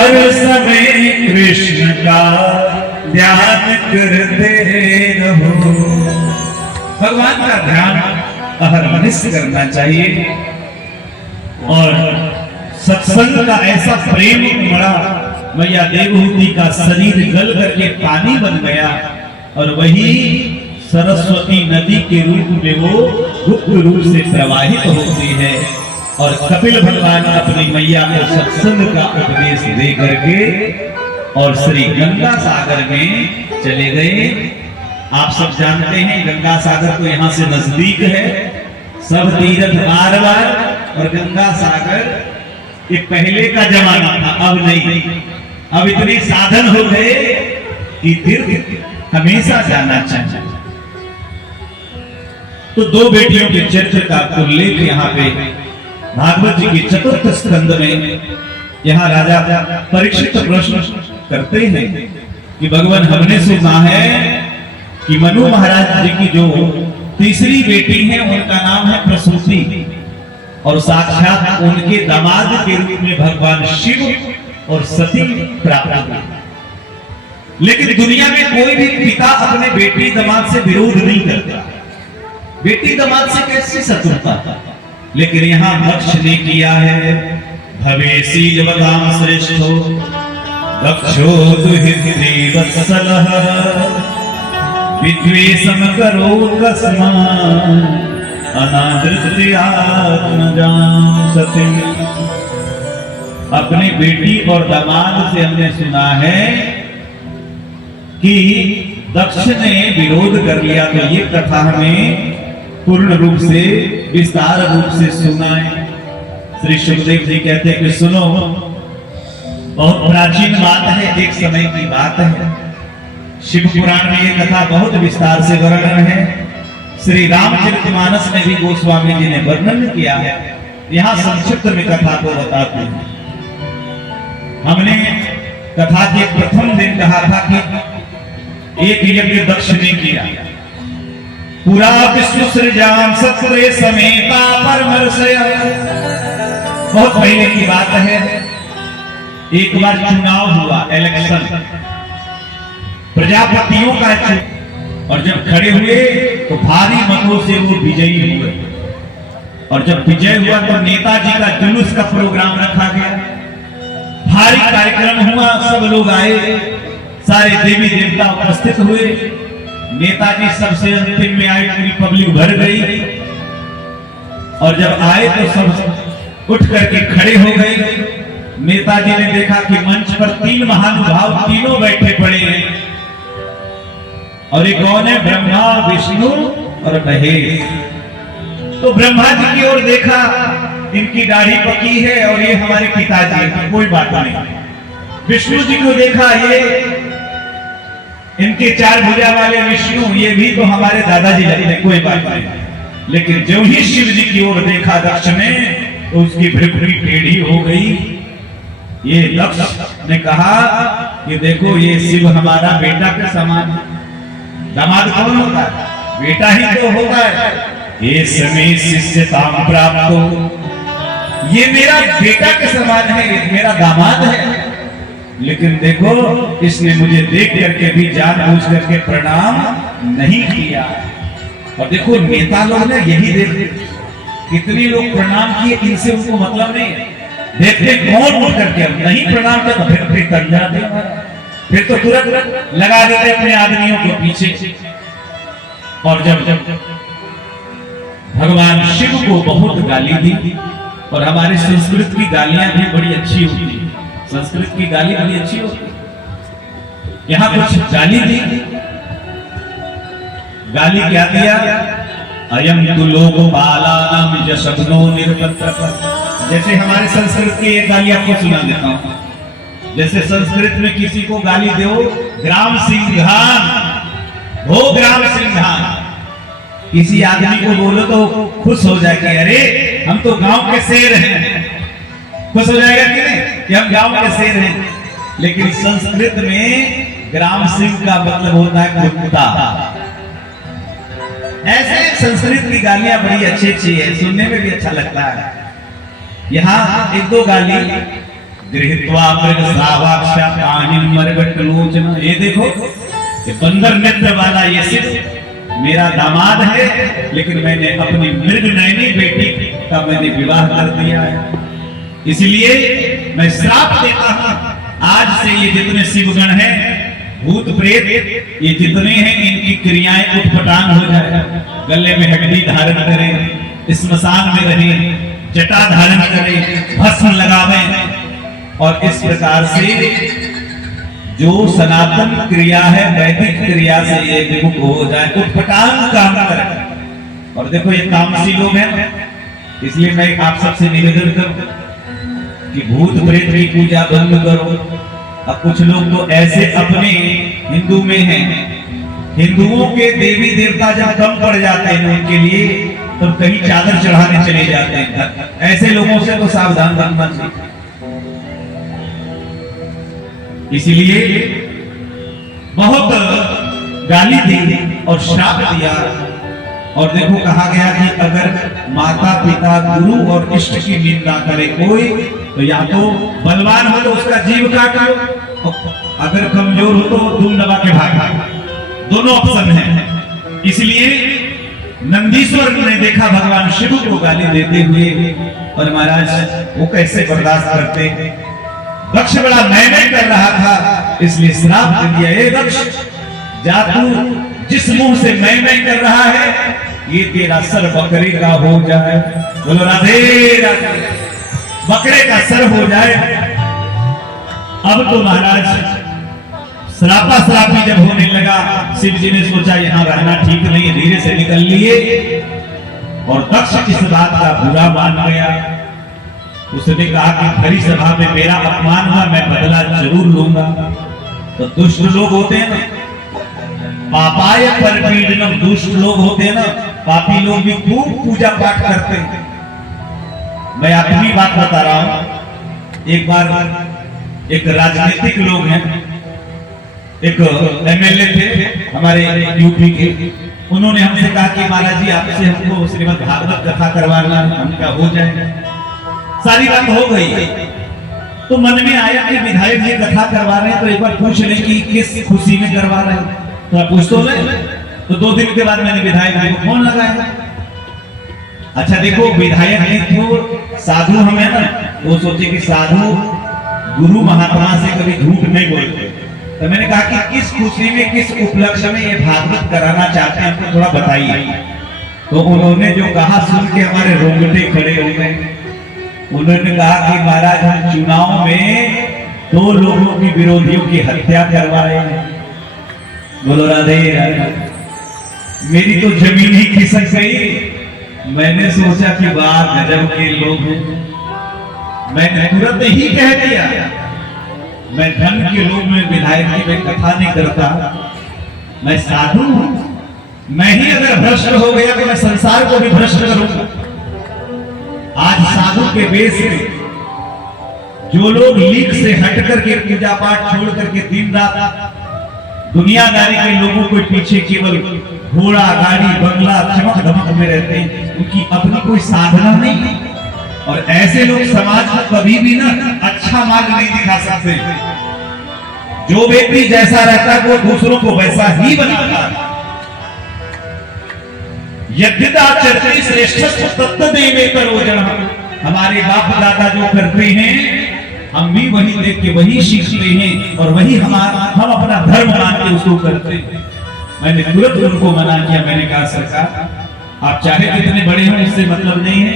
हर समय कृष्ण का ध्यान करते रहो। भगवान का ध्यान अहरनिश करना चाहिए। और सत्संग का ऐसा प्रेम उमड़ा, मैया देवहूति का शरीर गल करके पानी बन गया और वही सरस्वती नदी के रूप में वो गुप्त रूप से प्रवाहित होती है। और कपिल भगवान अपनी मैया को सत्संग का उपदेश दे करके और श्री गंगा सागर में चले गए। आप सब जानते हैं गंगा सागर तो यहाँ से नजदीक है, सब तीर्थ बार बार। और गंगा सागर ये पहले का जमाना था, अब नहीं। अब इतने साधन हो गए कि तीर्थ हमेशा जाना चाहिए। तो दो बेटियों के चरित्र का उल्लेख यहाँ पे भागवत जी के चतुर्थ स्कंद में यहाँ राजा परीक्षित प्रश्न करते हैं कि भगवान हमने सुना है कि मनु महाराज जी की जो तीसरी बेटी है उनका नाम है प्रसूति और साक्षात उनके दामाद के रूप में भगवान शिव और सती प्राप्त हुए। लेकिन दुनिया में कोई भी पिता अपने बेटी दामाद से विरोध नहीं करता, बेटी दामाद से कैसे शत्रुता। लेकिन यहाँ दक्ष ने किया है, भवेशी जवदाम श्रेष्ठो दक्षो दुहित्री वत्सलः विद्वेषम करो कस्मान् अनादृत्य आत्मजां सती। अपनी बेटी और दामाद से हमने सुना है कि दक्ष ने विरोध कर लिया, तो ये कथा हमें पूर्ण रूप से विस्तार रूप से सुनाए। श्री सुखदेव जी कहते हैं कि सुनो, बहुत प्राचीन बात है, एक समय की बात है। शिव पुराण में ये कथा बहुत विस्तार से वर्णन है। श्री रामचरितमानस में भी गोस्वामी जी ने वर्णन किया है। यहाँ संक्षिप्त में कथा को बताते हैं। हमने कथा के प्रथम दिन कहा था कि एक यज्ञ दक्ष ने किया, पूरा विश्व सृजाम सत्रे समेता परमर्षय। बहुत पहले की बात है, एक बार चुनाव हुआ, इलेक्शन, प्रजापतियों का चुनाव, और जब खड़े हुए तो भारी मतों से वो विजयी हुए। और जब विजय हुआ तो नेताजी का जुलूस का प्रोग्राम रखा गया, भारी कार्यक्रम हुआ, सब लोग आए, सारे देवी देवता उपस्थित हुए। नेताजी सबसे अंतिम में आए, पूरी पब्लिक भर गई। और जब आए तो सब उठ करके खड़े हो गए। नेताजी ने देखा कि मंच पर तीन महानुभाव तीनों बैठे पड़े हैं, और ये कौन है? ब्रह्मा, विष्णु और महेश। तो ब्रह्मा जी की ओर देखा, इनकी दाढ़ी पकी है और ये हमारे पिताजी हैं, कोई बात नहीं। विष्णु जी को देखा, ये इनके चार भुजा वाले विष्णु, ये भी तो हमारे दादाजी लगते हैं, कोई बात नहीं। लेकिन जो ही शिव जी की ओर देखा दक्ष ने, तो उसकी भ्रिकुटी टेढ़ी हो गई। ये दक्ष ने कहा कि देखो, ये शिव हमारा बेटा के समान है। दामाद कौन होता है? बेटा ही तो होता है। ये समय शिष्यताम प्राप्त हो, ये मेरा बेटा के समान है, ये मेरा दामाद है। लेकिन देखो, इसने मुझे देख करके भी जानबूझ करके प्रणाम नहीं किया। और देखो, नेता लोग ने यही देख, कितने लोग प्रणाम किए, इनसे उनको मतलब नहीं। देखते कौन उठ करके नहीं प्रणाम किया तो फिर कर जाते, फिर तो तुरंत लगा देते अपने आदमियों को पीछे। और जब भगवान शिव को बहुत गाली दी, और हमारे संस्कृत की गालियां भी बड़ी अच्छी होती है, संस्कृत की गाली बड़ी अच्छी होती है। यहाँ कुछ गाली दी। गाली क्या दिया? अयम तु लोकपालानां यशग्नो निर्वत्रः। जैसे हमारे संस्कृत की एक गाली आपको सुना देता हूं। जैसे संस्कृत में किसी को गाली दो, ग्राम सिंघान, हो ग्राम सिंघान। किसी आदमी को बोलो तो खुश हो जाए कि अरे हम तो गांव के शेर हैं, खुश हो जाएगा कि नहीं कि हम गांव के शेर हैं। लेकिन संस्कृत में ग्राम सिंह का मतलब होता है कुत्ता। ऐसे संस्कृत की गालियां बड़ी अच्छी अच्छी है, सुनने में भी अच्छा लगता है। यहाँ एक दो गाली गृहीत्वा मृग श्रावाक्षा पाणिं मरगट लोचन। ये देखो, ये बंदर नेत्र वाला ये सिर्फ मेरा दामाद है, लेकिन मैंने अपनी मृग नयनी बेटी का मैंने विवाह कर दिया है। इसलिए मैं श्राप देता हूं, आज से ये जितने शिवगण हैं, भूत प्रेत, ये जितने हैं, इनकी क्रियाएं उटपटांग हो जाए, गले में हड्डी धारण करें, स्मशान में रहें, जटा धारण करें, भस्म लगावें, और इस प्रकार से जो सनातन क्रिया है, वैदिक क्रिया से ये विमुख हो जाए, उटपटांग काम करें। और देखो, ये तामसी लोग हैं, इसलिए मैं आप सबसे निवेदन करूं कि भूत प्रेत की पूजा बंद करो। अब कुछ लोग तो ऐसे अपने हिंदू में हैं, हिंदुओं के देवी देवता जब कम पड़ जाते हैं उनके लिए, तो कहीं चादर चढ़ाने चले जाते हैं। ऐसे लोगों से तो सावधान रहना चाहिए। इसीलिए बहुत गाली दी और श्राप दिया। और देखो, कहा गया कि अगर माता पिता गुरु और इष्ट की निंदा करे कोई, तो या तो बलवान हो तो उसका जीव काटो, अगर कमजोर हो तो धूम दबा के भागो, दोनों ऑप्शन है। इसलिए नंदीश्वर ने देखा भगवान शिव को गाली देते हुए, और महाराज वो कैसे बर्दाश्त करते। दक्ष बड़ा मैं कर रहा था, इसलिए श्राप दे दिया, ए दक्ष, जा तू जिस मुंह से मैं कर रहा है, ये तेरा सर बकरे का हो जाए। बोलो राधे राधे। बकरे का सर हो जाए। अब तो महाराज श्रापा श्रापी जब होने लगा, शिव जी ने सोचा यहाँ रहना ठीक नहीं, धीरे से निकल लिए। और दक्ष इस बात का बुरा मान गया। उसने कहा कि खरी सभा में मेरा अपमान हुआ, मैं बदला जरूर लूंगा। तो दुष्ट लोग होते हैं ना, पापाय परपीडनम, दुष्ट लोग होते हैं ना, पापी लोग भी खूब पूजा पाठ करते हैं। मैं अपनी बात बता रहा हूं। एक बार एक राजनीतिक लोग हैं, एक एमएलए थे हमारे यूपी के, उन्होंने हमसे कहा कि महाराज जी आपसे हमको श्रीमद् भागवत कथा करवाना, हमका हो जाए। सारी बात हो गई, तो मन में आया कि विधायक जी कथा करवा रहे हैं, तो एक बार पूछ लें कि किस खुशी में करवा रहे हैं। तो पूछ तो मैं, तो 2 दिन के बाद मैंने विधायक जी को फोन लगाया। अच्छा देखो, विधायक जी तो साधु हम है ना, वो सोचे कि साधु गुरु महात्मा से कभी झूठ नहीं बोलते। तो मैंने कहा कि किस खुशी में, किस उपलक्ष्य में ये भागवत कराना चाहते हैं, हमको थोड़ा बताइए। तो उन्होंने जो कहा सुन के हमारे रोंगटे खड़े हो गए। उन्होंने कहा कि महाराज हम चुनाव में 2 लोगों की विरोधियों की हत्या करवाए। बोलो राधे राधे। मेरी तो जमीन ही खिसक गई। मैंने सोचा कि वाह गजब के लोग हैं। मैंने तुरंत ही कह दिया, मैं धन के लोग में विधायक जी में कथा नहीं करता, मैं साधु हूं। मैं ही अगर भ्रष्ट हो गया तो मैं संसार को भी भ्रष्ट करूंगा। आज साधु के वेश में जो लोग लीक से हट करके पूजा पाठ छोड़ करके दिन रात दुनियादारी के लोगों को पीछे केवल घोड़ा गाड़ी बंगला चमक धमक में रहते हैं, उनकी अपनी कोई साधना नहीं है। और ऐसे लोग समाज को कभी भी ना अच्छा मार्ग नहीं दिखा सकते। जो व्यक्ति जैसा रहता है वो दूसरों को वैसा ही बनाता है। यद्यदाचरति श्रेष्ठस्व तत्तदेवेतर ओजनः। हमारे बाप दादा जो करते हैं हम भी वही देख के वही सीखते हैं और वही हम अपना धर्म मान के उसको करते हैं। मैंने तुरंत उनको मना किया। मैंने कहा सरकार आप चाहे कितने बड़े हो इससे मतलब नहीं है,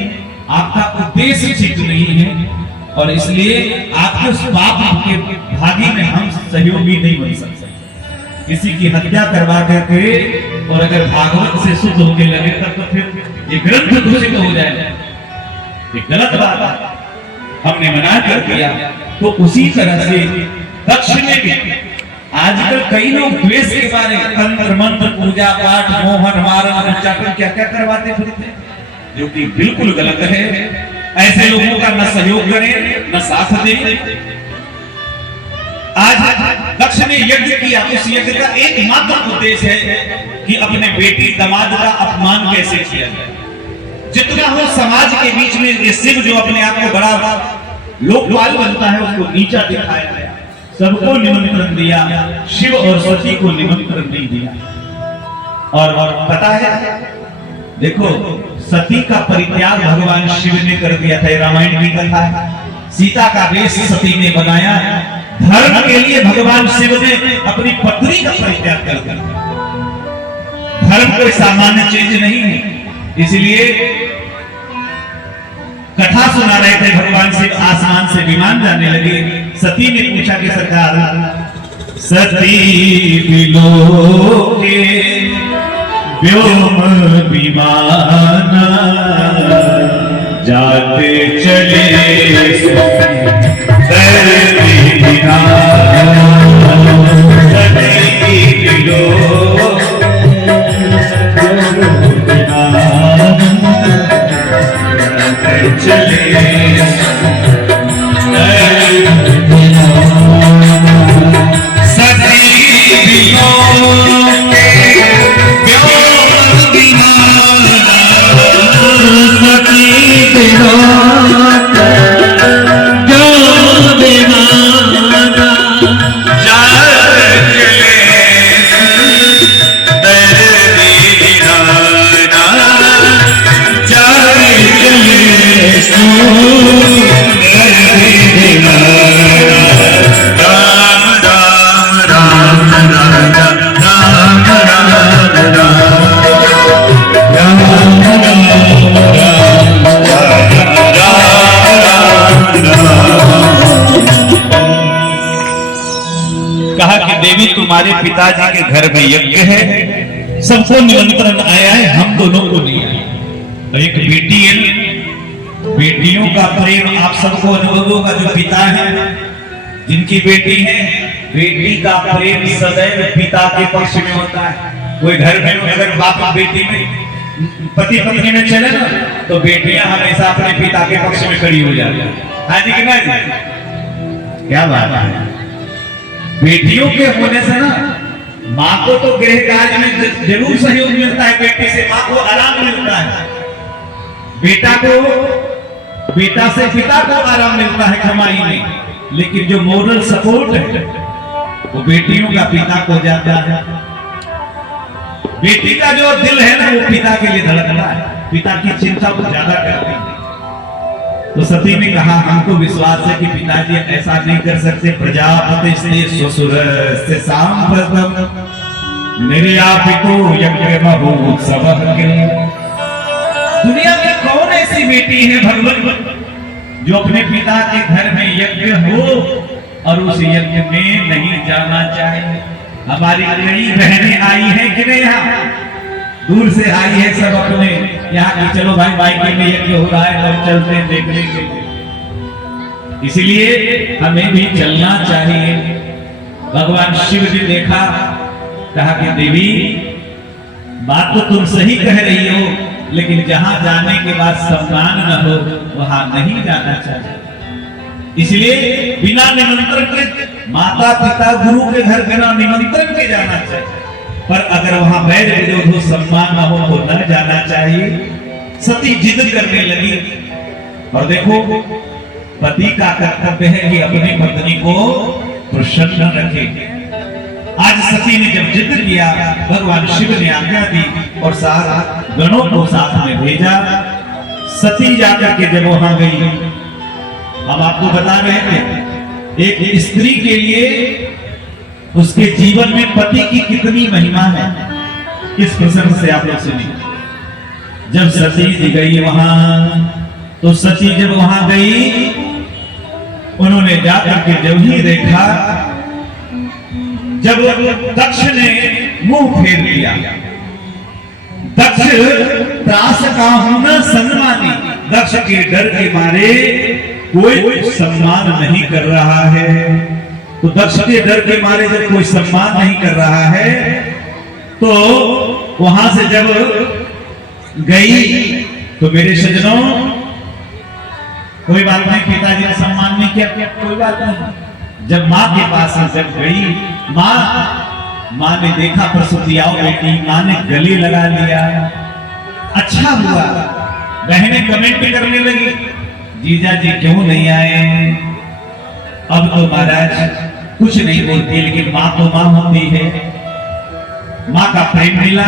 आपका उद्देश्य ठीक नहीं है और इसलिए आपके उस पाप के भागी में हम सहयोगी नहीं बन सकते। किसी की हत्या करवा करके और अगर भागवत से शुद्ध होने लगे तब तो फिर ये ग्रंथ दूषित हो जाएगा, ये गलत बात है। हमने मना कर दिया। तो उसी तरह से दक्ष ने भी आजकल कई लोग द्वेष के बारे में तंत्र मंत्र पूजा पाठ मोहन मारण उच्चाटन क्या क्या करवाते फिरते, जो कि बिल्कुल गलत है। ऐसे लोगों का न सहयोग करें न साथ दें। आज दक्ष ने यज्ञ किया, उस यज्ञ का एकमात्र उद्देश्य है कि अपने बेटी दामाद का अपमान कैसे किया जाए। जितना हो समाज के बीच में ये शिव जो अपने आप को बड़ा लोकपाल बनता है उसको नीचा दिखाया गया, सबको निमंत्रण दिया, शिव और सती को निमंत्रण नहीं दिया। और पता है, देखो सती का परित्याग भगवान शिव ने कर दिया था, रामायण की कथा है। सीता का वेश सती ने बनाया, धर्म के लिए भगवान शिव ने अपनी पत्नी का परित्याग कर दिया। धर्म कोई सामान्य चीज नहीं है, इसलिए कथा सुना रहे थे भगवान शिव, आसमान से विमान जाने लगे। सती ने पूछा कि सरकार, सती बिलोके व्योम विमान जाते चले देवी तुम्हारे पिताजी के घर में यज्ञ है, सबको निमंत्रण आया है, हम दोनों को नहीं आया। तो एक बेटी है, बेटियों का प्रेम आप सबको अनुभव होगा। जो पिता है, जिनकी बेटी है, बेटी का प्रेम सदैव पिता के पक्ष में होता है। कोई घर में अगर बाप बेटी में पति पत्नी में चले ना, तो बेटियां हमेशा अपने पिता के पक्ष में खड़ी हो जाती है। हाँ जी कि नहीं? क्या बात है। बेटियों के होने से ना माँ को तो गृह कार्य में जरूर सहयोग मिलता है, बेटी से माँ को आराम मिलता है, बेटा से पिता को आराम मिलता है कमाई में। लेकिन जो मोरल सपोर्ट है वो बेटियों का पिता को जाता है। बेटी का जो दिल है ना, वो पिता के लिए धड़कता है, पिता की चिंता को ज्यादा करती है। तो सती ने कहा, हमको विश्वास है कि पिताजी ऐसा नहीं कर सकते। प्रजापति से ससुर से सांप्रतम निर्यापितो यज्ञ महोत्सव। दुनिया में कौन ऐसी बेटी है भगवान जो अपने पिता के घर में यज्ञ हो और उस यज्ञ में नहीं जाना चाहे? हमारी कई बहनें आई हैं कि नहीं, यहाँ दूर से आई है सब अपने यहाँ की, चलो भाई मायके में यज्ञ हो रहा है तो चलते हैं देखने के लिए। इसलिए हमें भी चलना चाहिए। भगवान शिव ने देखा, कहा कि देवी बात तो तुम सही कह रही हो, लेकिन जहां जाने के बाद सम्मान न हो वहां नहीं जाना चाहिए। इसलिए बिना निमंत्रण के, माता पिता गुरु के घर बिना निमंत्रण के जाना चाहिए। पर अगर वहां वैर विरोध हो, सम्मान न हो तो न जाना चाहिए। सती जिद करने लगी। और देखो, पति का कर्तव्य है कि अपनी पत्नी को प्रसन्न रखे। आज सती ने जब जिद किया, भगवान शिव ने आज्ञा दी और साथ गणों को साथ में भेजा। सती जाकर के जब वहां गई, हम आपको बता रहे थे एक स्त्री के लिए उसके जीवन में पति की कितनी महिमा है। इस प्रसंग से आप लोग सुनिए। जब सती जी गई वहां, तो सती जब वहां गई, उन्होंने जाकर के जब ही देखा, जब दक्ष ने मुंह फेर लिया, दक्ष त्रास का होना सम्मानी, दक्ष के डर के मारे कोई सम्मान नहीं कर रहा है। तो दक्ष के डर के मारे जब कोई सम्मान नहीं कर रहा है, तो वहां से जब गई, तो मेरे सज्जनों कोई बात नहीं, पिताजी ने सम्मान नहीं किया, कोई बात नहीं। जब माँ के पास जब गई, माँ ने देखा प्रसूति आओ बेटी, माँ ने गले लगा लिया। अच्छा हुआ, बहनें कमेंट करने लगी, जीजा जी क्यों नहीं आए? अब तो महाराज कुछ नहीं बोलती, लेकिन माँ तो माँ होती है। माँ का प्रेम मिला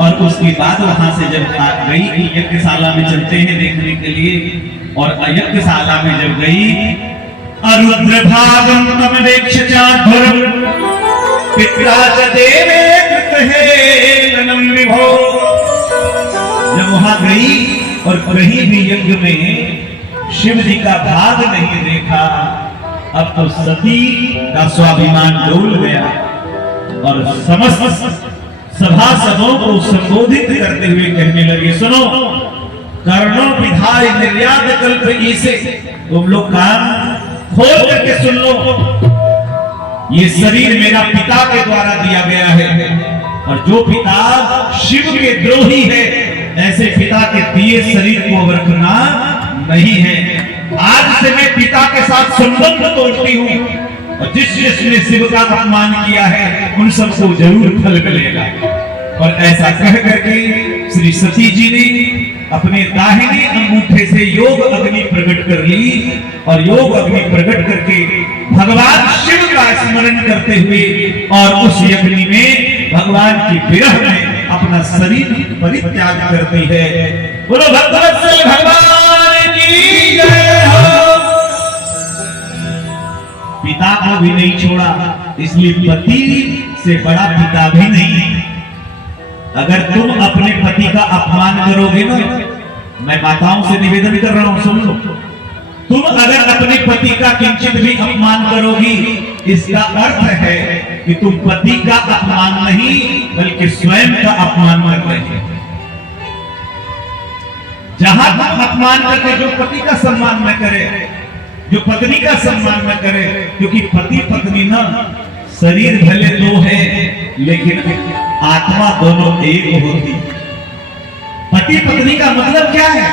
और उसके बाद वहां से जब गई यज्ञशाला में चलते हैं देखने के लिए, और यज्ञशाला में जब गई, अरुद्र भागम तमवेक्ष चाधुरम पित्रा च देवे कृतहेलनम विभो। जब वहां गई और कहीं भी यज्ञ में शिव जी का भाग नहीं देखा, अब तो सती का स्वाभिमान डोल गया और समस्त सभासदों को संबोधित करते हुए कहने लगे, सुनो, कर्णों विधाय निर्यात कल्प ईसे। तुम लोग कान खोल करके सुन लो, ये शरीर मेरा पिता के द्वारा दिया गया है, और जो पिता शिव के द्रोही है, ऐसे पिता के दिए शरीर को अब रखना नहीं है। आज से मैं पिता के साथ संबंध तोड़ती हूँ, और जिसने शिव का अपमान किया है उन सबको जरूर फल मिलेगा। और ऐसा कह करके श्री सती जी ने अपने दाहिने अंगूठे से योग अग्नि प्रकट कर ली, और योग अग्नि प्रकट करके भगवान शिव का स्मरण करते हुए और उस अग्नि में भगवान की विरह में अपना शरीर परित्याग करती है। बोलो भक्तवत्सल भगवान की जय हो। पिता को भी नहीं छोड़ा, इसलिए पति से बड़ा पिता भी नहीं। अगर तुम अपने पति का अपमान करोगे ना, मैं माताओं से निवेदन कर रहा हूं, सुन लो, तुम अगर अपने पति का किंचित भी अपमान करोगी, इसका अर्थ है कि तुम पति का अपमान नहीं बल्कि स्वयं का अपमान कर रहे हैं। जहां तुम अपमान करके जो पति का सम्मान न करे, जो पत्नी का सम्मान न करे, क्योंकि पति पत्नी ना शरीर भले दो है लेकिन आत्मा दोनों एक होती। पति पत्नी का मतलब क्या है?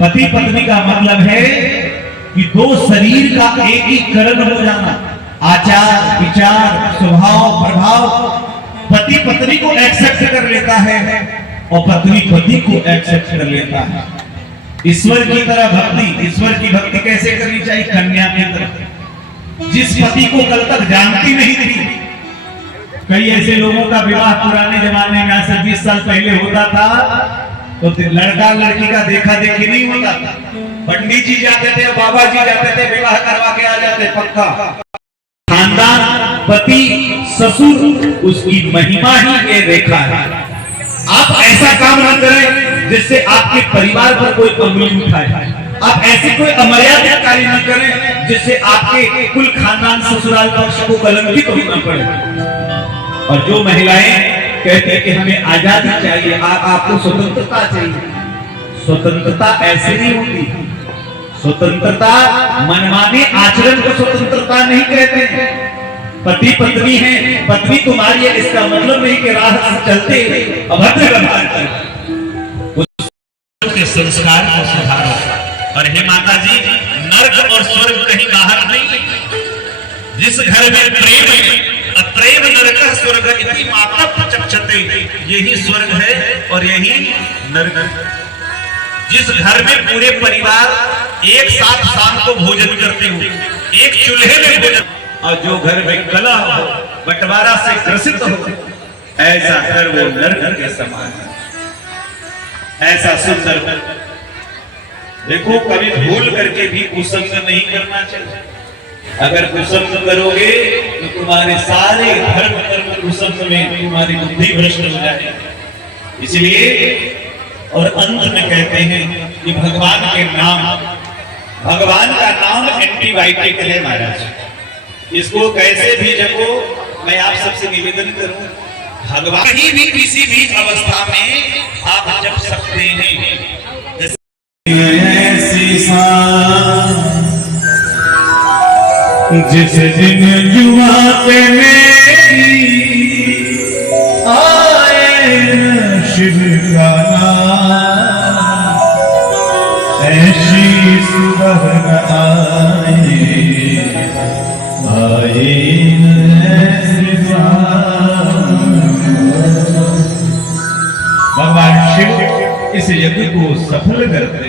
पति पत्नी का मतलब है कि दो शरीर का एकीकरण हो जाना, आचार विचार स्वभाव प्रभाव। पति पत्नी को एक्सेप्ट कर लेता है और पत्नी पति को एक्सेप्ट कर लेता है। ईश्वर की तरह भक्ति, ईश्वर की भक्ति कैसे करनी चाहिए? कन्या की तरह, जिस पति को कल तक जानती नहीं थी। कई ऐसे लोगों का विवाह पुराने जमाने में 20 साल पहले होता था, तो लड़का लड़की का देखा देखी नहीं होता था। पंडित जी जाते थे, बाबा जी जाते थे, विवाह करवा के आ जाते पक्का। खानदान, पति, ससुर, उसकी महिमा ही ये रेखा है। आप ऐसा काम न करें जिससे आपके परिवार पर कोई अंगुली उठाए। आप ऐसे कोई अमर्यादित कार्य न करें जिससे आपके कुल खानदान ससुराल पक्ष को कलंकित होना पड़े। और जो महिलाएं कहती हैं कि हमें आजादी चाहिए, आपको स्वतंत्रता चाहिए, स्वतंत्रता ऐसे नहीं होती। स्वतंत्रता मनमाने आचरण को स्वतंत्रता नहीं कहते हैं। पति पत्नी है, पत्नी तुम्हारी है, इसका मतलब नहीं कि राह से चलते अभद्र व्यवहार करो, उसके संस्कार को सुधारो। और हे माता जी, नर्क और स्वर्ग कहीं बाहर नहीं। जिस घर में प्रेम है, अप्रेम नरक स्वर्ग इति माता प्रचक्षते, यही स्वर्ग है और यही नरक। जिस घर में पूरे परिवार एक साथ शाम को भोजन करते हो, एक चूल्हे में भोजन, और जो घर में कलह हो, बंटवारा से ग्रसित हो, ऐसा घर वो नरक के समान है। ऐसा सुंदर देखो, कभी भूल करके भी कुसंग नहीं करना चाहिए। अगर कुसंग करोगे तो तुम्हारे सारे धर्म कर्म कुसंग में तुम्हारी बुद्धि भ्रष्ट हो जाएगी। इसलिए और अंत में कहते हैं कि भगवान के नाम, भगवान का नाम एंटीबायोटिक है महाराज। इसको कैसे भी जपो, मैं आप सबसे निवेदन करूं, भगवान ही भी किसी भी अवस्था में आप जप सकते हैं। जिस दिन जुआ पे मेरी आए शिव का नाम, ऐसी सुबह आए भगवान शिव इस यज्ञ को सफल करते